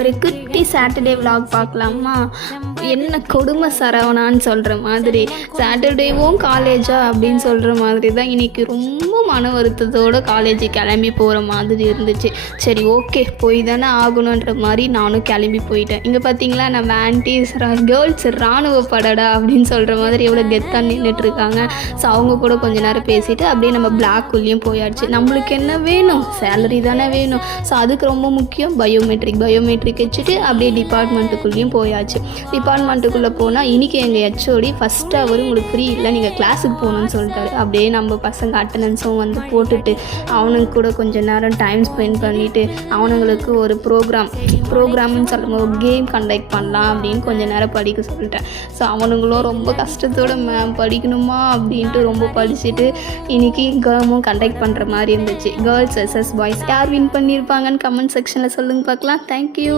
ஒரு குட்டி Saturday vlog பார்க்கலாமா? என்ன கொடுமை சரவணான்னு சொல்கிற மாதிரி, சாட்டர்டேவும் காலேஜா அப்படின்னு சொல்கிற மாதிரி தான் இன்றைக்கி ரொம்ப மன வருத்தத்தோடு காலேஜ் கிளம்பி போகிற மாதிரி இருந்துச்சு. சரி ஓகே, போய் தானே ஆகணுன்ற மாதிரி நானும் கிளம்பி போயிட்டேன். இங்கே பார்த்தீங்களா, நம்ம ஆன்டிஸ் கேர்ள்ஸ் இராணுவ படடா அப்படின்னு சொல்கிற மாதிரி எவ்வளோ கெத்தாக நின்றுட்டுருக்காங்க. ஸோ அவங்க கூட கொஞ்ச நேரம் பேசிவிட்டு அப்படியே நம்ம பிளாக்குள்ளேயும் போயாச்சு. நம்மளுக்கு என்ன வேணும்? சேலரி தானே வேணும். ஸோ அதுக்கு ரொம்ப முக்கியம் பயோமெட்ரிக் வச்சுட்டு அப்படியே டிபார்ட்மெண்ட்டுக்குள்ளேயும் போயாச்சு. டிபார்ட்மெண்ட்டுக்குள்ளே போனால் இன்றைக்கி எங்கள் ஹெச்ஓடி ஃபஸ்ட்டு அவர் உங்களுக்கு ஃப்ரீ இல்லை, நீங்கள் கிளாஸுக்கு போகணுன்னு சொல்லிட்டாரு. அப்படியே நம்ம பசங்க அட்டண்டன்ஸும் வந்து போட்டுட்டு அவனுங்க கூட கொஞ்சம் நேரம் டைம் ஸ்பெண்ட் பண்ணிவிட்டு அவனுங்களுக்கு ஒரு ப்ரோக்ராம்னு சொல்லும்போது ஒரு கேம் கண்டக்ட் பண்ணலாம் அப்படின்னு கொஞ்சம் நேரம் படிக்க சொல்லிட்டேன். ஸோ அவனுங்களும் ரொம்ப கஷ்டத்தோட மேம் படிக்கணுமா அப்படின்ட்டு ரொம்ப படிச்சுட்டு இன்றைக்கி கேமும் கண்டக்ட் பண்ணுற மாதிரி இருந்துச்சு. கேர்ள்ஸ் வெர்சஸ் பாய்ஸ் யார் வின் பண்ணியிருப்பாங்கன்னு கமெண்ட் செக்ஷனில் சொல்லுங்க பார்க்கலாம். தேங்க்யூ.